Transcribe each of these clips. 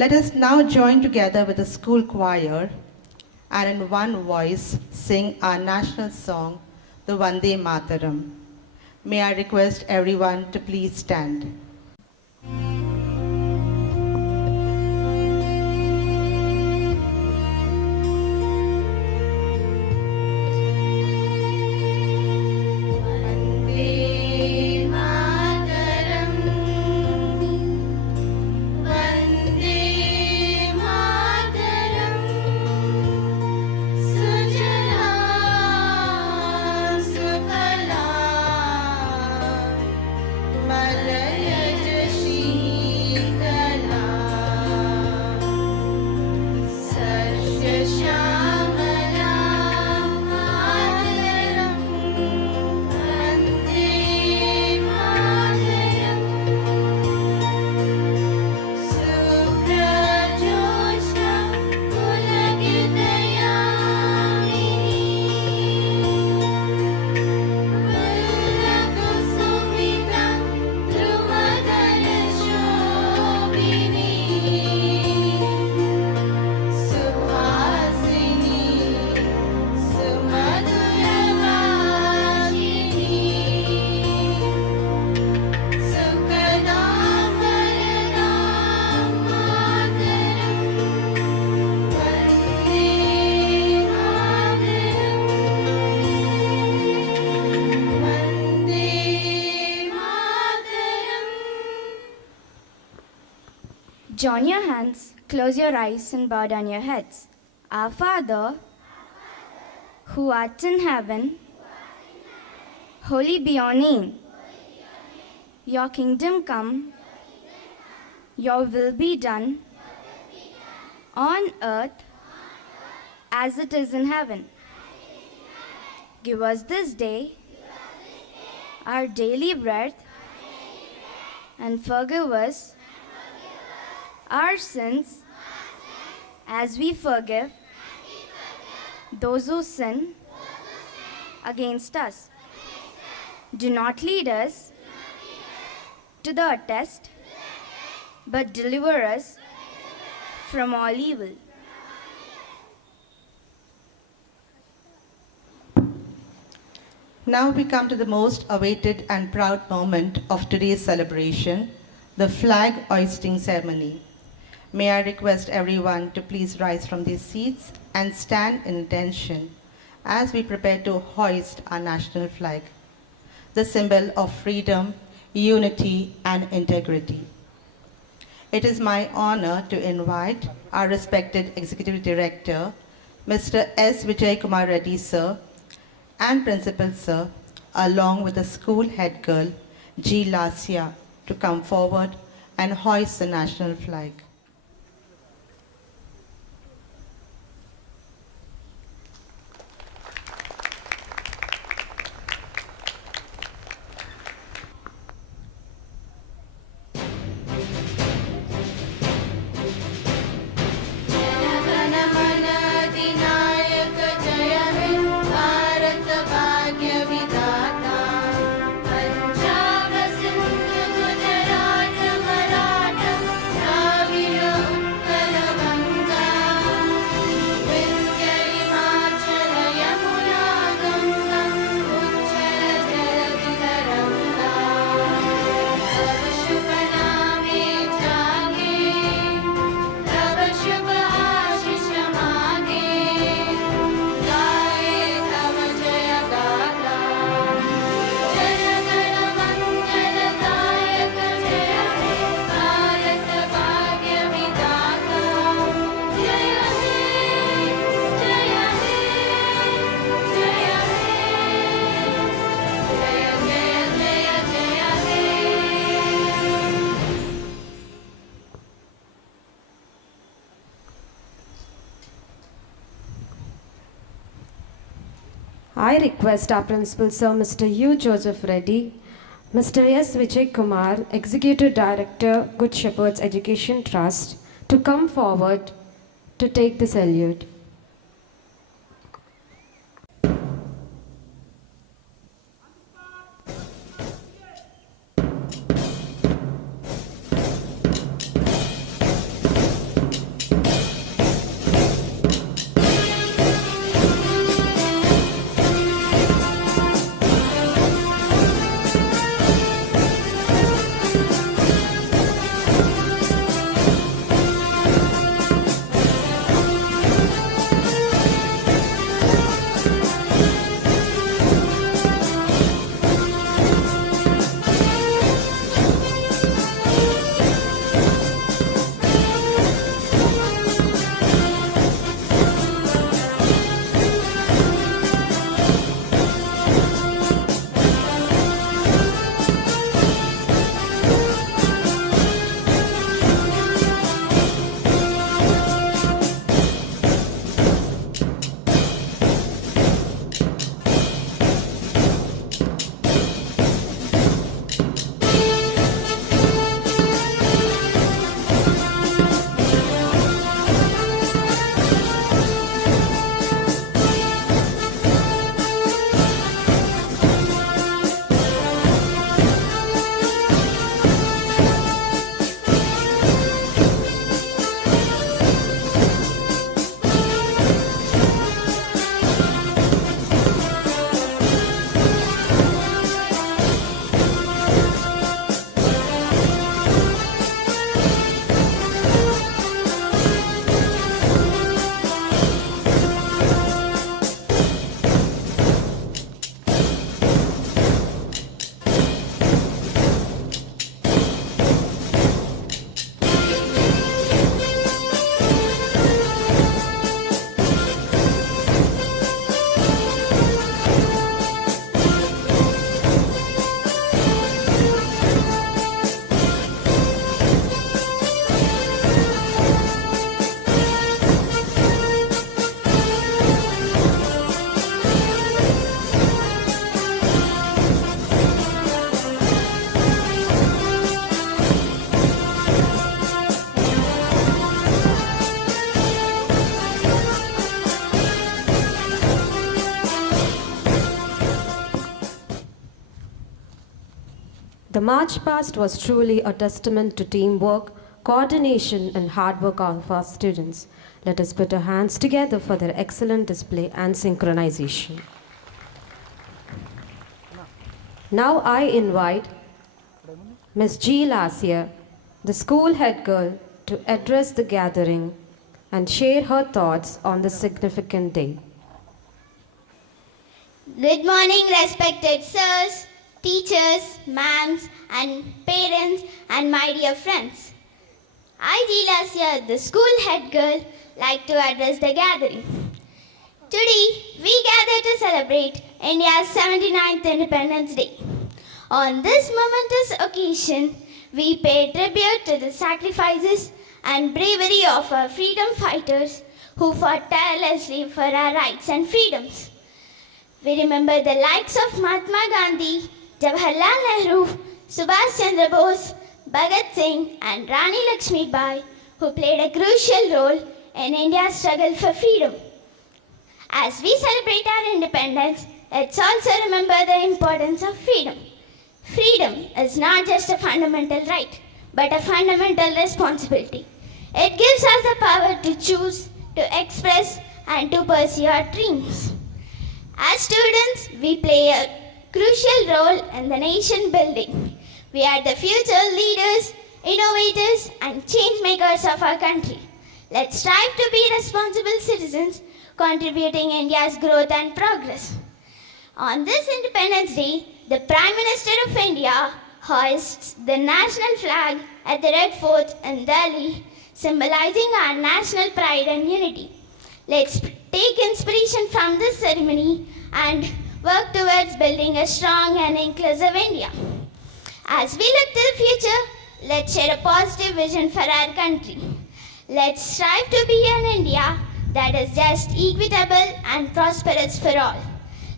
Let us now join together with the school choir and in one voice sing our national song, the Vande Mataram. May I request everyone to please stand. Join your hands, close your eyes, and bow down your heads. Our Father, who art in heaven, holy be your name. Your kingdom come, your will be done, on earth as it is in heaven. Give us this day our daily bread, and forgive us our sins as we forgive those who sin against us. Do not lead us to the test, but deliver us from all evil. Now we come to the most awaited and proud moment of today's celebration, the flag hoisting ceremony. May I request everyone to please rise from their seats and stand in attention as we prepare to hoist our national flag, the symbol of freedom, unity, and integrity. It is my honor to invite our respected Executive Director, Mr. S. Vijay Kumar Reddy, sir, and Principal, sir, along with the school head girl, G. Lasya, to come forward and hoist the national flag. I request our Principal, Sir Mr. U. Joseph Reddy, Mr. S. Vijay Kumar, Executive Director, Good Shepherds Education Trust, to come forward to take the salute. The march past was truly a testament to teamwork, coordination, and hard work of our students. Let us put our hands together for their excellent display and synchronization. Now I invite Ms. G. Lassia, the school head girl, to address the gathering and share her thoughts on the significant day. Good morning, respected sirs, teachers, ma'ams, and parents, and my dear friends. I, Jilasya, the school head girl, like to address the gathering. Today, we gather to celebrate India's 79th Independence Day. On this momentous occasion, we pay tribute to the sacrifices and bravery of our freedom fighters who fought tirelessly for our rights and freedoms. We remember the likes of Mahatma Gandhi, Jawaharlal Nehru, Subhash Chandra Bose, Bhagat Singh, and Rani Lakshmi Bai, who played a crucial role in India's struggle for freedom. As we celebrate our independence, let's also remember the importance of freedom. Freedom is not just a fundamental right, but a fundamental responsibility. It gives us the power to choose, to express, and to pursue our dreams. As students, we play a crucial role in the nation building. We are the future leaders, innovators, and change makers of our country. Let's strive to be responsible citizens, contributing India's growth and progress. On this Independence Day, the Prime Minister of India hoists the national flag at the Red Fort in Delhi, symbolizing our national pride and unity. Let's take inspiration from this ceremony and work towards building a strong and inclusive India. As we look to the future, let's share a positive vision for our country. Let's strive to be an India that is just, equitable, and prosperous for all.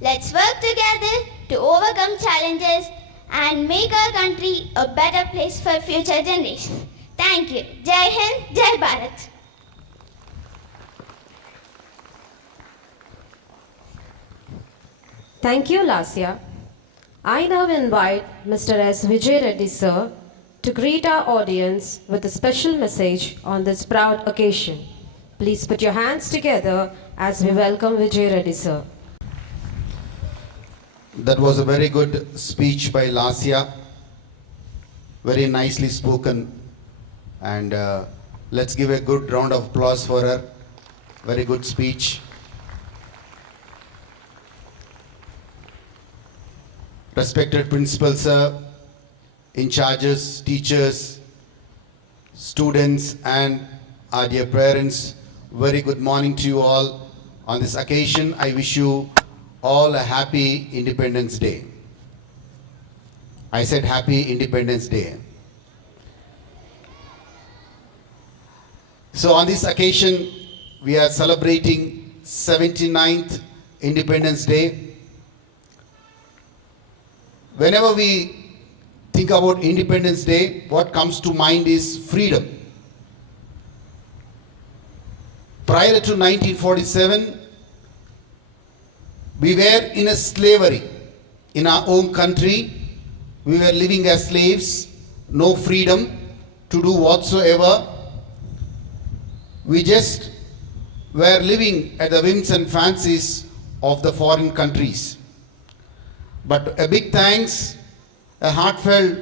Let's work together to overcome challenges and make our country a better place for future generations. Thank you. Jai Hind, Jai Bharat. Thank you, Lasya. I now invite Mr. S. Vijay Reddy, sir, to greet our audience with a special message on this proud occasion. Please put your hands together as we welcome Vijay Reddy, sir. That was a very good speech by Lasya, very nicely spoken, and let's give a good round of applause for her. Very good speech. Respected principal sir, in charges, teachers, students, and our dear parents, very good morning to you all. On this occasion, I wish you all a happy Independence Day. I said happy Independence Day. So on this occasion, we are celebrating 79th Independence Day. Whenever we think about Independence Day, what comes to mind is freedom. Prior to 1947, we were in a slavery in our own country. We were living as slaves, no freedom to do whatsoever. We just were living at the whims and fancies of the foreign countries. But a big thanks, a heartfelt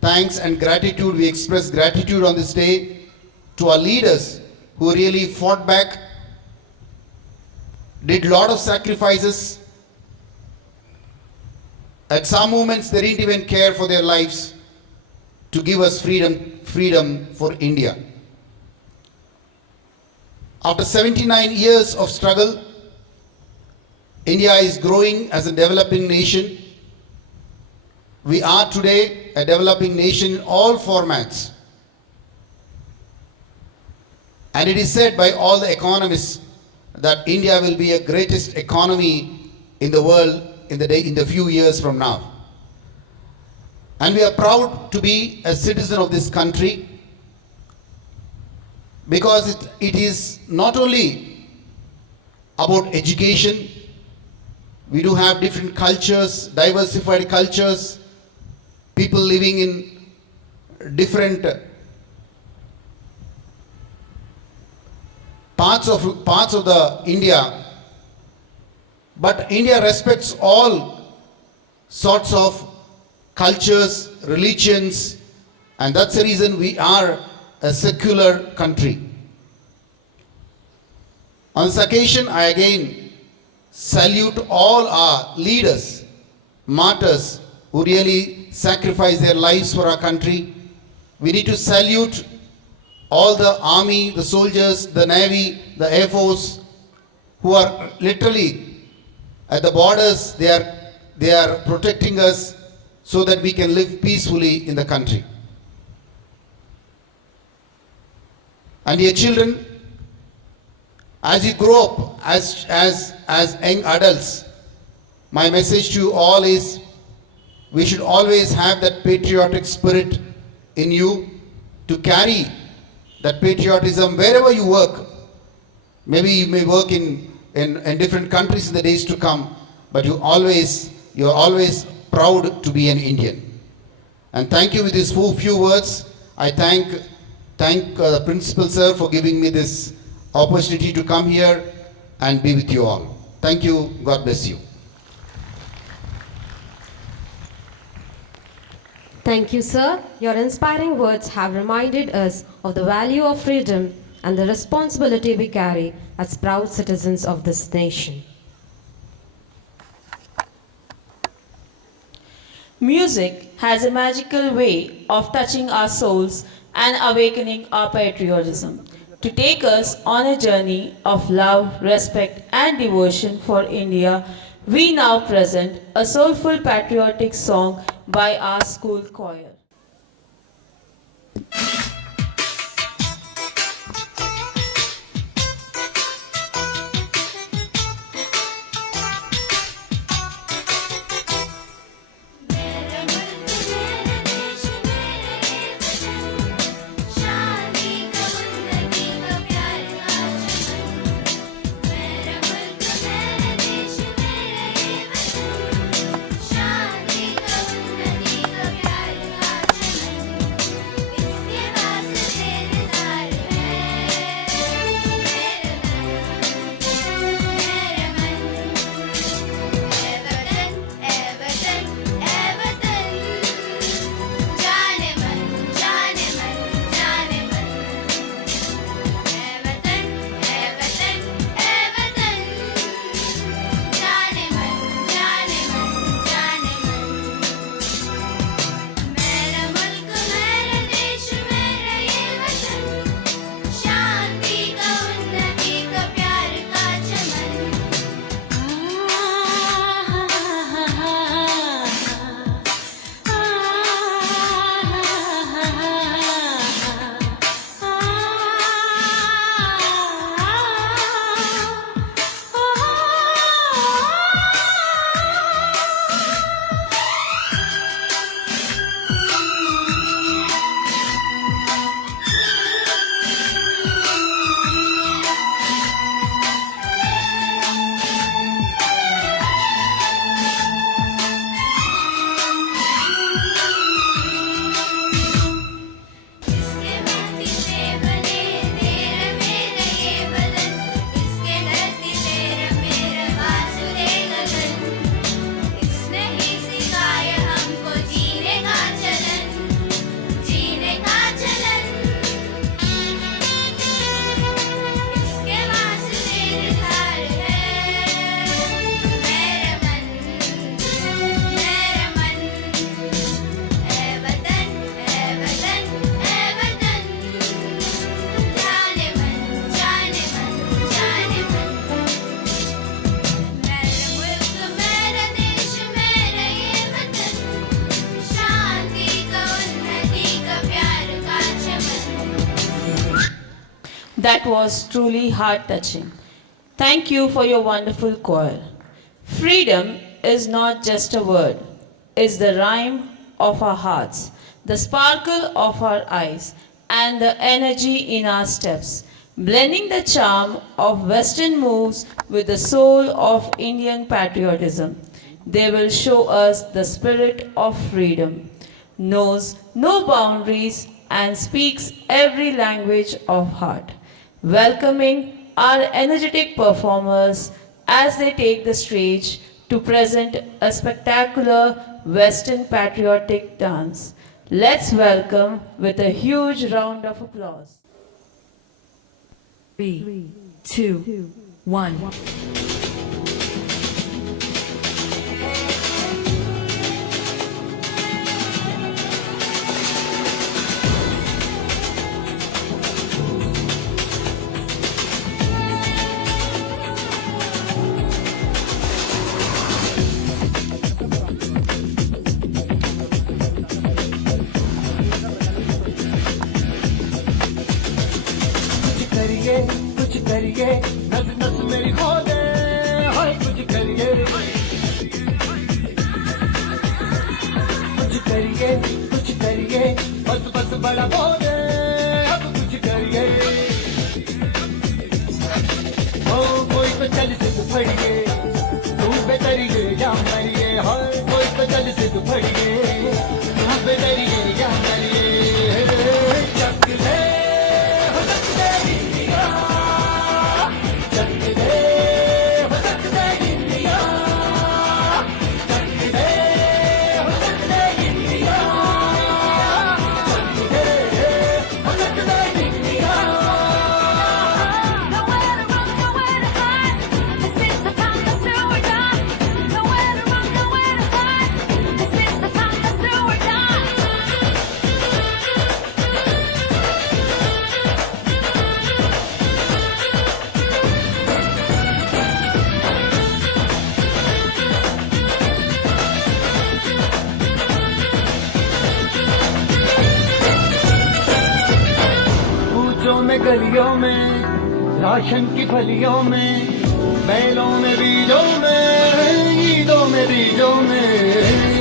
thanks and gratitude, we express gratitude on this day to our leaders who really fought back, did a lot of sacrifices. At some moments, they didn't even care for their lives to give us freedom for India. After 79 years of struggle, India is growing as a developing nation. We are today a developing nation in all formats. And it is said by all the economists that India will be the greatest economy in the world in the few years from now. And we are proud to be a citizen of this country because it is not only about education. We do have different cultures, diversified cultures. people living in different parts of the India, but India respects all sorts of cultures, religions, and that's the reason we are a secular country. On this occasion, I again salute all our leaders, martyrs who really sacrifice their lives for our country. We need to salute all the army, the soldiers, the navy, the air force who are literally at the borders. They are protecting us so that we can live peacefully in the country. And dear children, as you grow up as young adults, my message to you all is we should always have that patriotic spirit in you, to carry that patriotism wherever you work. Maybe you may work in different countries in the days to come, but you're always proud to be an Indian. And thank you. With these few words, I thank the principal sir for giving me this opportunity to come here and be with you all. Thank you. God bless you. Thank you, sir. Your inspiring words have reminded us of the value of freedom and the responsibility we carry as proud citizens of this nation. Music has a magical way of touching our souls and awakening our patriotism, to take us on a journey of love, respect, and devotion for India. We now present a soulful patriotic song by our school choir. That was truly heart-touching. Thank you for your wonderful choir. Freedom is not just a word, it's the rhyme of our hearts, the sparkle of our eyes, and the energy in our steps, blending the charm of Western moves with the soul of Indian patriotism. They will show us the spirit of freedom. knows no boundaries, and speaks every language of heart. Welcoming our energetic performers as they take the stage to present a spectacular Western patriotic dance. Let's welcome with a huge round of applause. 3, 2, 1. कुछ करिए नस नस मेरी खो दे हाय कुछ करिए बस बस बड़ा बोले अब कुछ करिए ओ कोई तो चल सिद्ध फड़िए तू बेतरिए या मरिए हाय कोई तो चल सिद्ध फड़िए तू बेतरिए या मरिए चक ले गलियों में राशन की फलियों में बैलों में बीजों में ईदों में बीजों में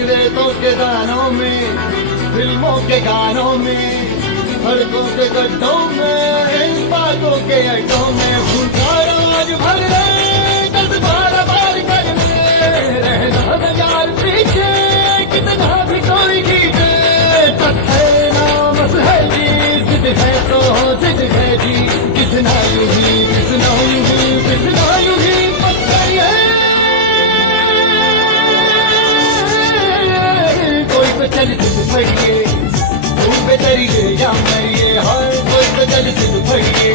रेतों के दानों में फिल्मों के गानों में सड़कों के गड्ढों में बातों के अड्डों में भूखा राज भर ले 10-12 बार कर ले रहना यार पीछे कितना भी कोई खींचे नाम है जी जिद है तो जिद है जी किसना यूं ही किसना यूं ही किसना यूं ही बस करिए कोई तो चल सिद्ध फड़िए तू बेतरिए या मरिए हाय कोई तो चल सिद्ध फड़िए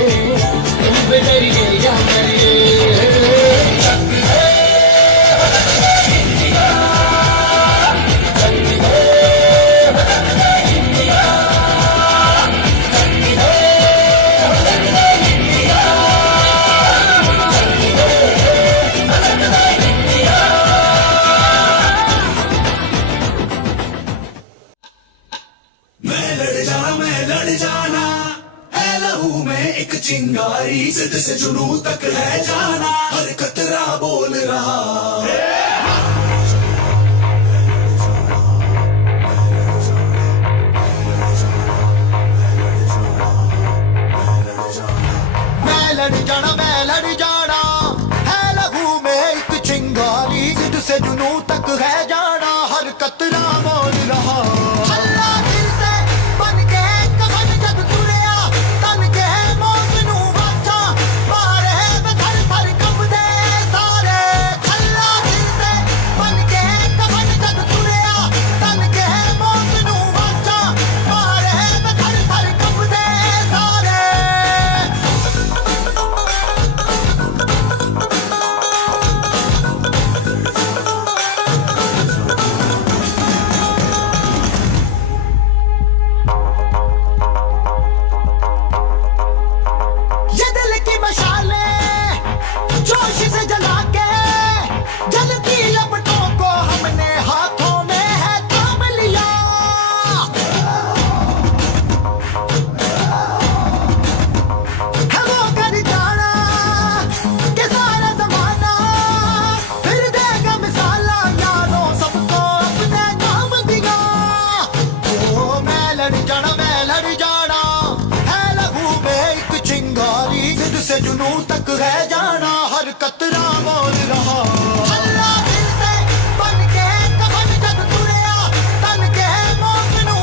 तू बेतरिए या मरिए चिंगारी जिद से जुनू तक है जाना हर कतरा बोल रहा मैं लड़ जाना है लहू में एक चिंगारी जिद से जुनू तक है जाना हर कतरा बोल रहा जुनू तक है जाना हर कतरा बोल रहा अल्लाह दिल से बन के कफन जब तुरया तन के मौत नू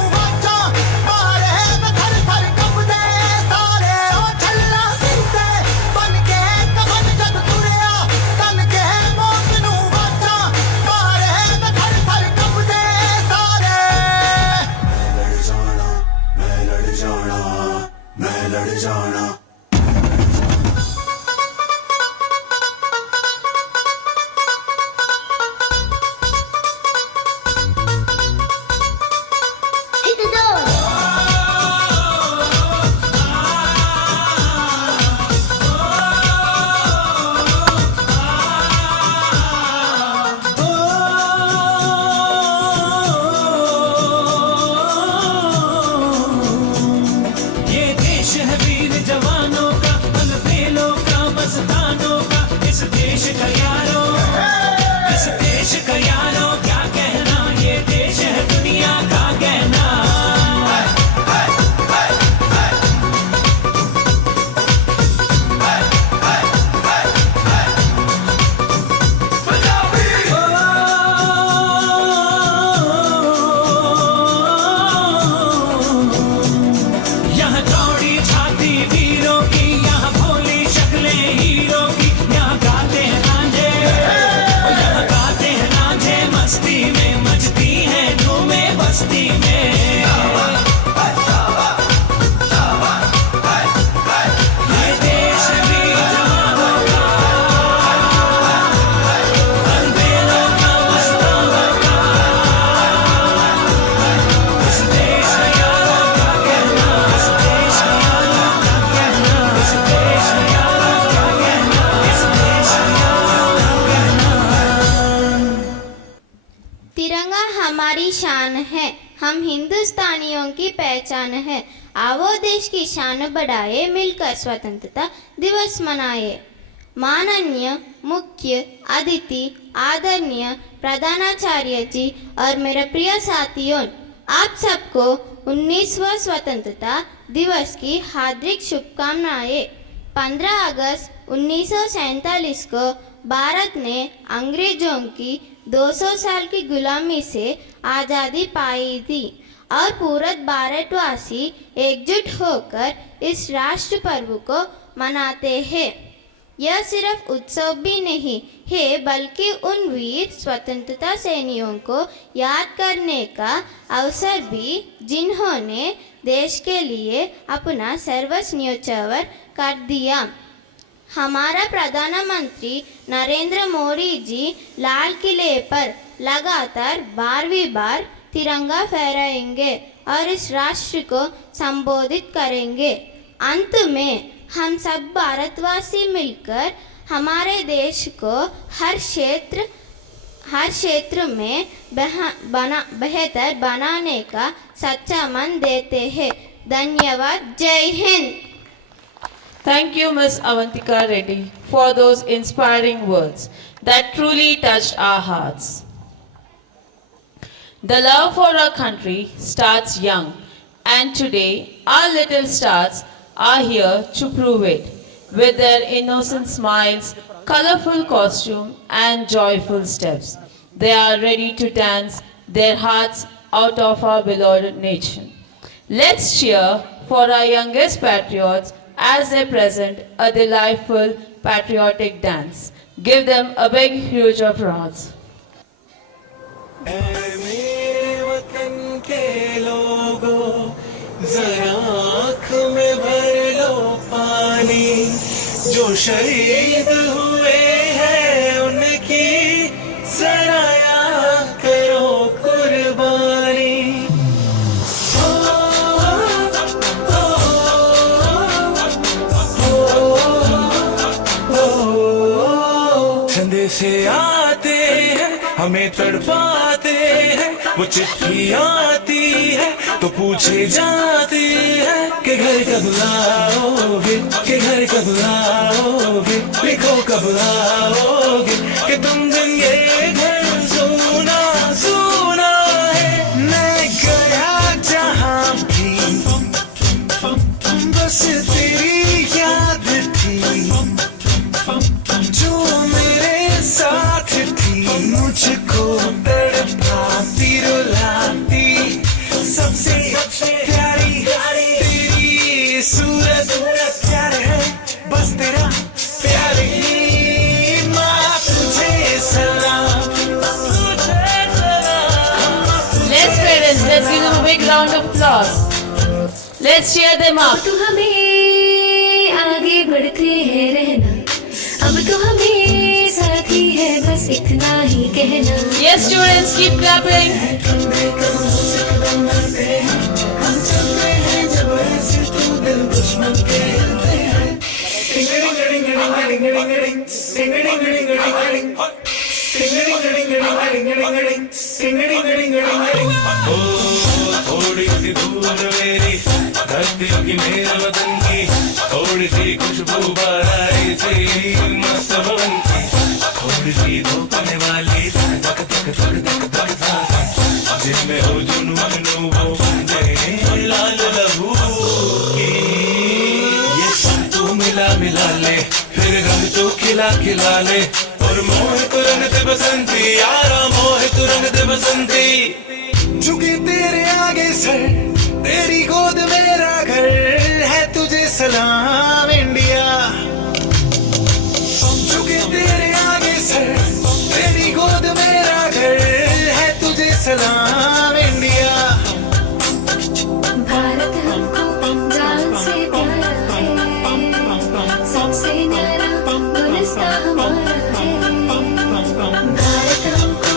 हमारी शान है, हम हिंदुस्तानियों की पहचान है। आओ देश की शान बढ़ाए, मिलकर स्वतंत्रता दिवस मनाए। माननीय मुख्य अतिथि, आदरणीय प्रधानाचार्य जी और मेरे प्रिय साथियों, आप सबको 19वां स्वतंत्रता दिवस की हार्दिक शुभकामनाएं। 15 अगस्त 1947 को भारत ने अंग्रेजों की 200 साल की गुलामी से आज़ादी पाई थी और पूरे भारतवासी एकजुट होकर इस राष्ट्र पर्व को मनाते हैं। यह सिर्फ उत्सव भी नहीं है, बल्कि उन वीर स्वतंत्रता सेनानियों को याद करने का अवसर भी, जिन्होंने देश के लिए अपना सर्वस्व न्योछावर कर दिया। हमारा प्रधानमंत्री नरेंद्र मोदी जी लाल किले पर लगातार 12वीं बार तिरंगा फहराएंगे और इस राष्ट्र को संबोधित करेंगे। अंत में हम सब भारतवासी मिलकर हमारे देश को हर क्षेत्र में बेहतर बनाने का सच्चा मन देते हैं। धन्यवाद। जय Hind. Thank you, Ms. Avantika Reddy, for those inspiring words that truly touched our hearts. The love for our country starts young, and today our little stars are here to prove it. With their innocent smiles, colorful costume, and joyful steps, they are ready to dance their hearts out of our beloved nation. Let's cheer for our youngest patriots as they present a delightful patriotic dance. Give them a big huge applause. ऐ मेरे वतन के लोगों, जरा आँख में भर लो पानी। जो शहीद हुए हैं उनकी जरा याद करो कुर्बानी। से आते हैं हमें तड़पाते हैं, वो चिट्ठी आती है तो पूछे जाते हैं कि घर कब लाओगे, कि घर कब लाओगे, लिखो कब लाओगे, कि तुम दिन ये घर सुना सुना है। मैं गया जहाँ भी बस तेरी याद थी, जो मेरे साथ थी, मुझको तड़पाती रुलाती, सबसे प्यारी तेरी सूरत प्यार है, बस तेरा प्यार ही माँ तुझे सलाम, तुझे सलाम। Let's parents, let's give them a big round of applause. Let's cheer them up. अब तो हमें आगे बढ़ते हैं रहना, अब तो हमें साथी है, बस इतना ही कहना। Yes, students, keep clapping. हम चलते हैं जब ऐसे तू दिल दुश्मन खेलते हैं। थोड़ी सी दूर मेरी धरती की, मेरे वतन की, थोड़ी सी खुशबू बराई सी मस्त बन की, थोड़ी सी धोखने वाली धक धक धक धक धक धक, जिनमें हो जुनून वो बंदे लाल लहू की। ये सब तू मिला मिला ले, फिर रंग तू खिला खिला ले, और मोह तू रंग दे बसंती यारा, मोह तू रंग दे बसंती। झुके तेरे आगे सर, तेरी गोद मेरा घर है, तुझे सलाम इंडिया। झुके तेरे आगे सर, तेरी गोद मेरा घर है, तुझे सलाम इंडिया। भारत हमको जान से प्यारा है, सबसे न्यारा गुलिस्तां हमारा है। भारत हमको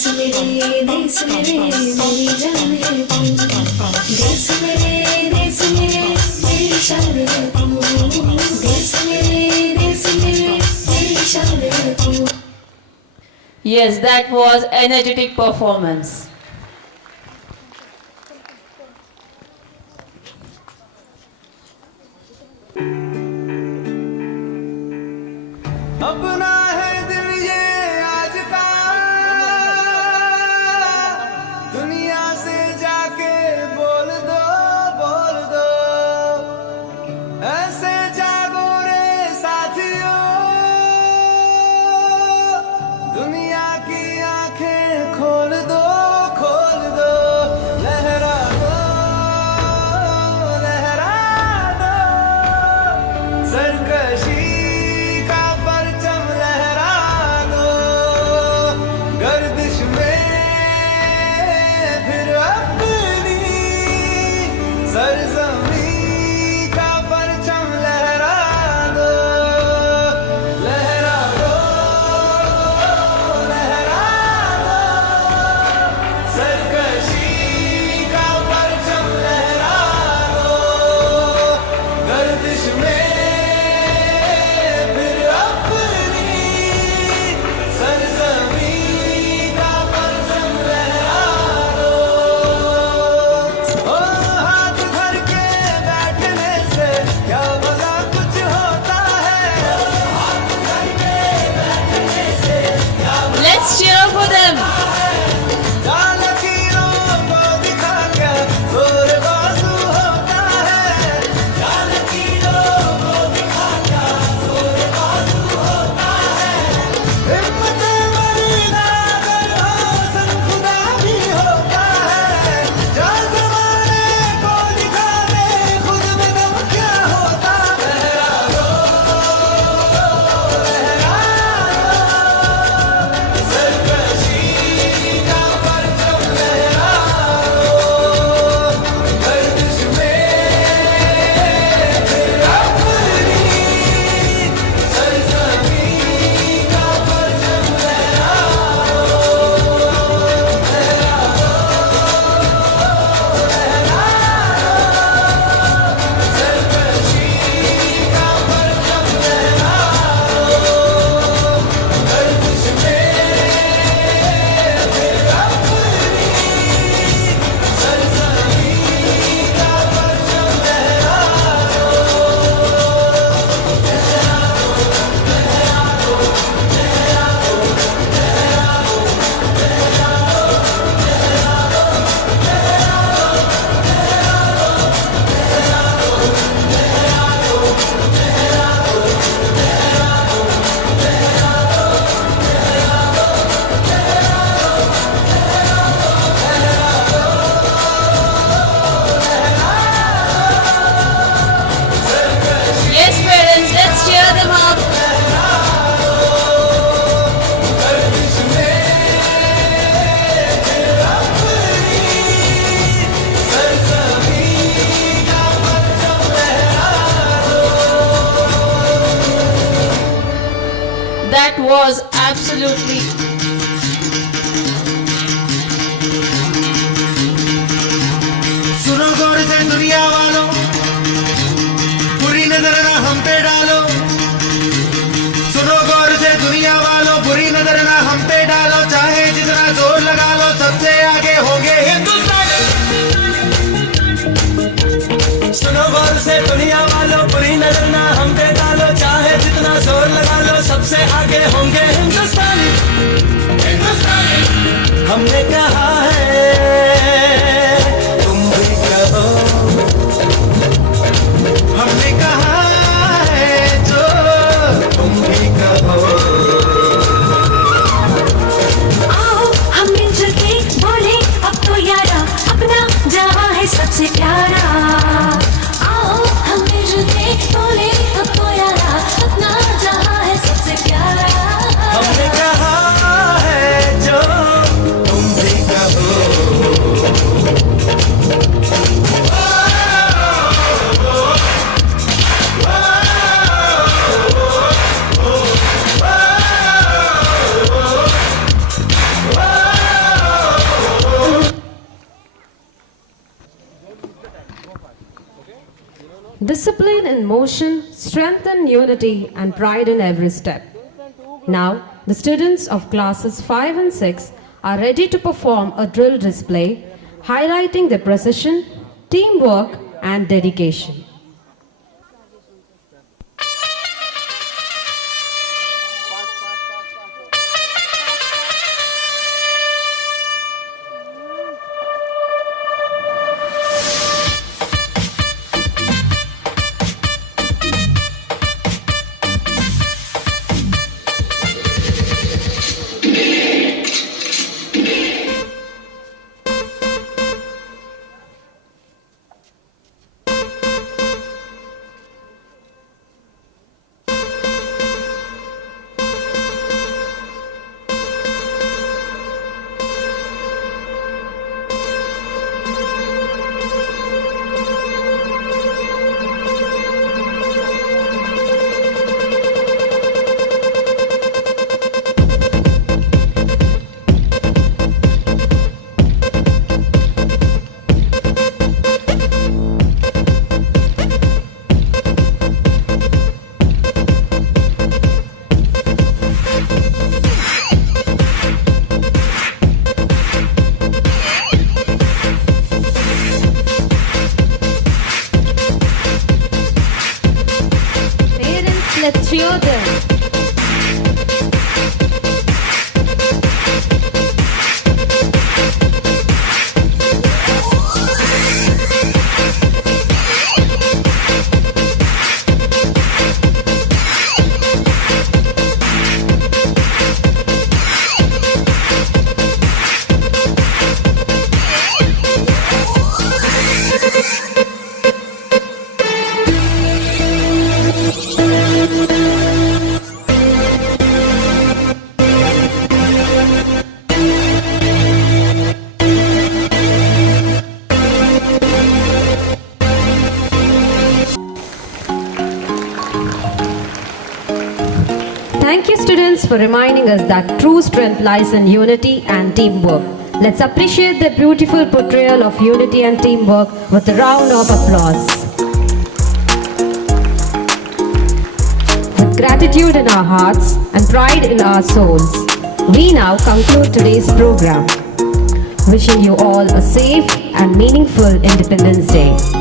देश मेरे मेरी जान है तू, देश मेरे मेरी शान है तू, देश मेरे मेरी शान है तू. Yes, that was energetic performance. अपना है दिल ये आज का, दुनिया से जाके बोल दो, ऐसे जागो रे साथियों, दुनिया की आंखें खोल दो, लहरा दो, सरकशी का परचम लहरा दो, गर्दिश में फिर अपनी सरजमी का परचम लहरा दो, सरकशी का परचम लहरा दो, गर्दिश में फिर अपनी सरजमी का परचम लहरा दो. ओ हाथ भर के बैठने से क्या भला कुछ होता है, हाथ भर के बैठने से क्या Let's cheer for them. लकीरों को दिखा के जोर बाजू होता है, लकीरों को दिखा के जोर बाजू होता है, हिम्मत मरीना अगर हो सन खुदा भी होता है, जा ज़माने को दिखा दे खुद में दम क्या होता है, सरकशी का परचम लहरा दो, गर्दिश में फिर अपनी सरजमी का परचम लहरा सरकशी का परचम लहरा दो, गर्दिश में फिर अपनी सरजमी का परचम लहरा Yes, parents, let's cheer them up. गर्दिश में फिर अपनी सरजमी का परचम लहरा दो. That was absolutely सुनो गौर से दुनिया वालों, बुरी नजर ना हम पे डालो, सुनो गौर से दुनिया वालों, बुरी नजर ना हम पे डालो, चाहे जितना जोर लगा लो सबसे आगे होंगे हिंदुस्तान. सुनो गौर से दुनिया वालों, बुरी नजर ना हम पे डालो, चाहे जितना जोर लगा लो सबसे आगे होंगे हिंदुस्तानी. Discipline in motion, strength in unity, and pride in every step. Now, the students of classes 5 and 6 are ready to perform a drill display highlighting their precision, teamwork, and dedication. Let's cheer them. Thank you, students, for reminding us that true strength lies in unity and teamwork. Let's appreciate the beautiful portrayal of unity and teamwork with a round of applause. With gratitude in our hearts and pride in our souls, we now conclude today's program. Wishing you all a safe and meaningful Independence Day.